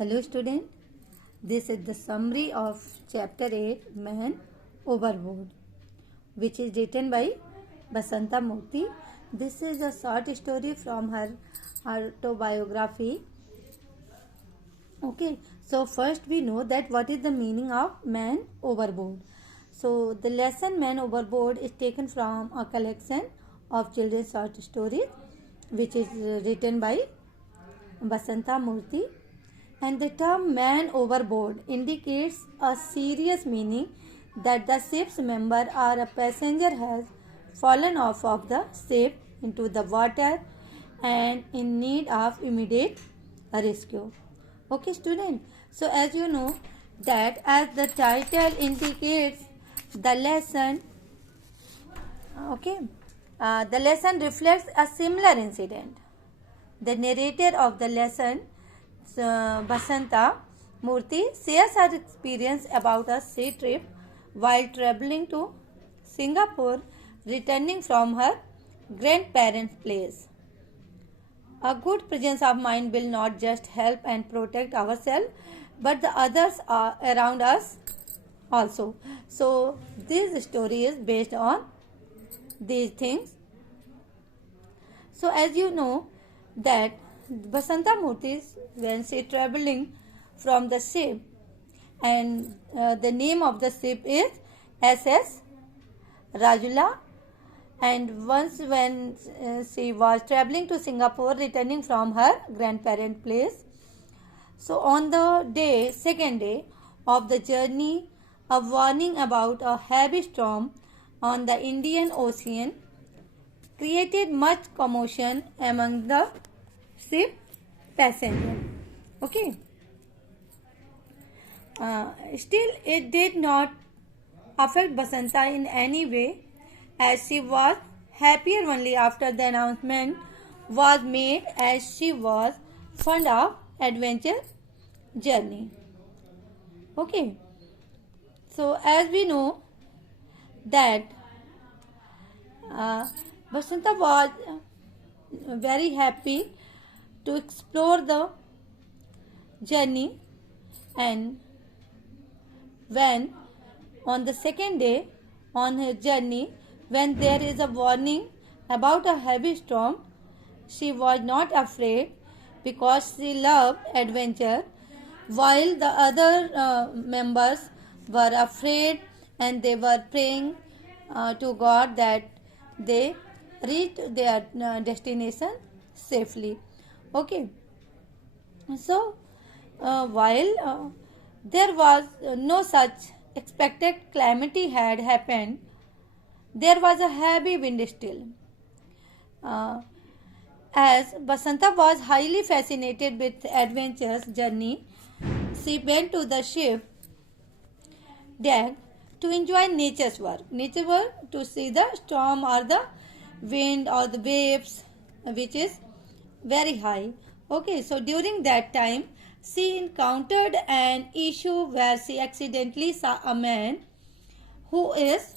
Hello student, this is the summary of chapter 8 Man Overboard, which is written by Basanta Murthy. This is a short story from her autobiography. Okay, so first we know that what is the meaning of Man Overboard. So the lesson Man Overboard is taken from a collection of children's short stories which is written by Basanta Murthy. And the term man overboard indicates a serious meaning that the ship's member or a passenger has fallen off of the ship into the water and in need of immediate rescue. Okay student, so as you know that as the title indicates, the lesson the lesson reflects a similar incident. The narrator of the lesson, Basanta Murthy, shares her experience about a sea trip while traveling to Singapore, returning from her grandparents' place. A good presence of mind will not just help and protect ourselves, but the others are around us also. So this story is based on these things. So as you know that Basanta Murthy, when she traveling from the ship, and the name of the ship is SS Rajula, and once when she was traveling to Singapore, returning from her grandparent place, so on the second day of the journey, a warning about a heavy storm on the Indian Ocean created much commotion among the ship passenger. Okay. Still, it did not affect Basanta in any way, as she was happier only after the announcement was made, as she was fond of adventure journey. Okay. So as we know that Basanta was very happy to explore the journey, and when on the second day on her journey, when there is a warning about a heavy storm, she was not afraid because she loved adventure, while the other members were afraid and they were praying to God that they reach their destination safely. Okay, so while there was no such expected calamity had happened, there was a heavy wind still. As Basanta was highly fascinated with adventure's journey, she went to the ship deck to enjoy nature's work. Nature work to see the storm or the wind or the waves, which is very high. Okay, so during that time, she encountered an issue where she accidentally saw a man who is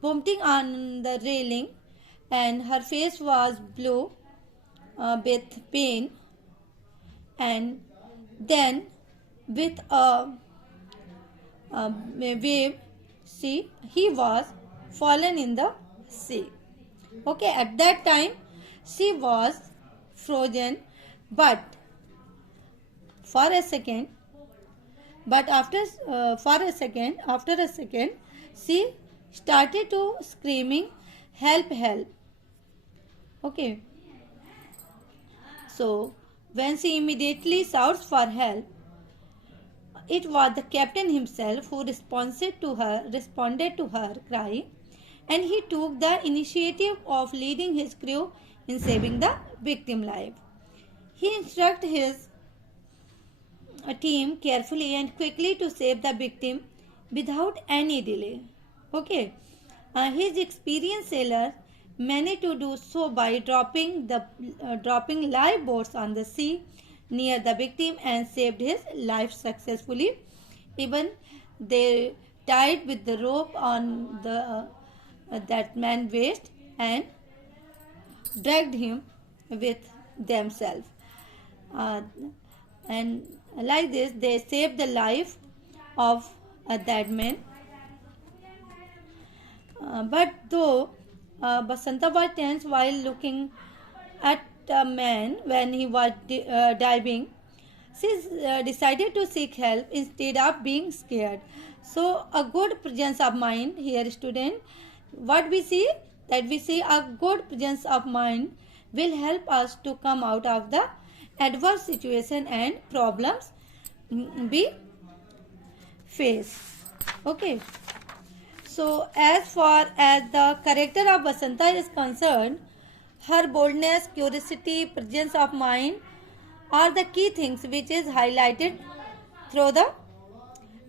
bumping on the railing, and her face was blue with pain, and then with a wave, he was fallen in the sea. Okay, at that time she was frozen, but for a second, after a second, she started to screaming, "Help! Help!" Okay, so when she immediately shouts for help, it was the captain himself who responded to her cry, and he took the initiative of leading his crew in saving the victim life. He instructed his team carefully and quickly to save the victim without any delay. Okay, his experienced sailors managed to do so by dropping live boats on the sea near the victim and saved his life successfully. Even they tied with the rope on that man's waist and dragged him with themselves. and like this they saved the life of that man. But though Basanta was tense while looking at a man when he was diving, she decided to seek help instead of being scared. So, a good presence of mind here, student. What we see, that we see a good presence of mind will help us to come out of the adverse situation and problems we face. Okay. So, as far as the character of Basanta is concerned, her boldness, curiosity, presence of mind are the key things which is highlighted through the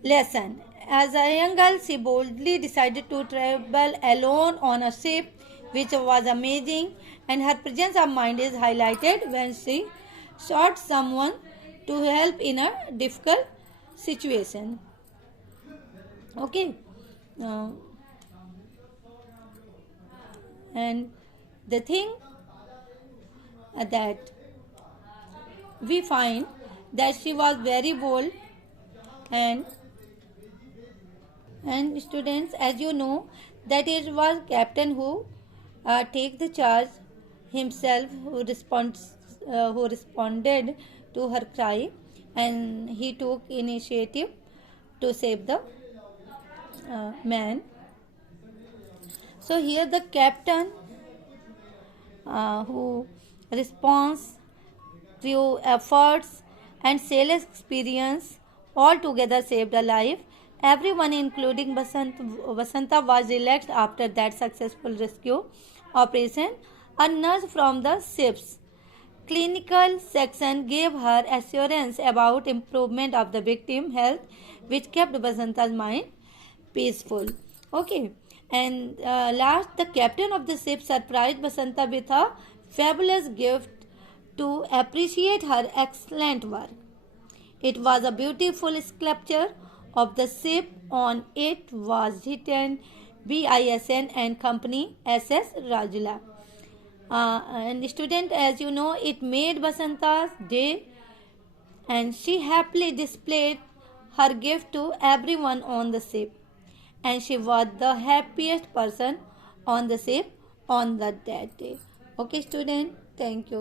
lesson. As a young girl, she boldly decided to travel alone on a ship, which was amazing, and her presence of mind is highlighted when she sought someone to help in a difficult situation. Okay. Uh, and the thing that we find that she was very bold, and students, as you know, that it was captain who take the charge himself, who responded to her cry, and he took initiative to save the man. So here the captain who responds through efforts and sailor's experience all together saved a life. Everyone, including Basanta, was relaxed after that successful rescue operation. A nurse from the ship's clinical section gave her assurance about improvement of the victim health, which kept Basanta's mind peaceful. Okay, and last, the captain of the ship surprised Basanta with a fabulous gift to appreciate her excellent work. It was a beautiful sculpture of the ship. On it was written BISN and Company SS Rajula. And student, as you know, it made Basanta's day, and she happily displayed her gift to everyone on the ship, and she was the happiest person on the ship on that day. Okay, student, thank you.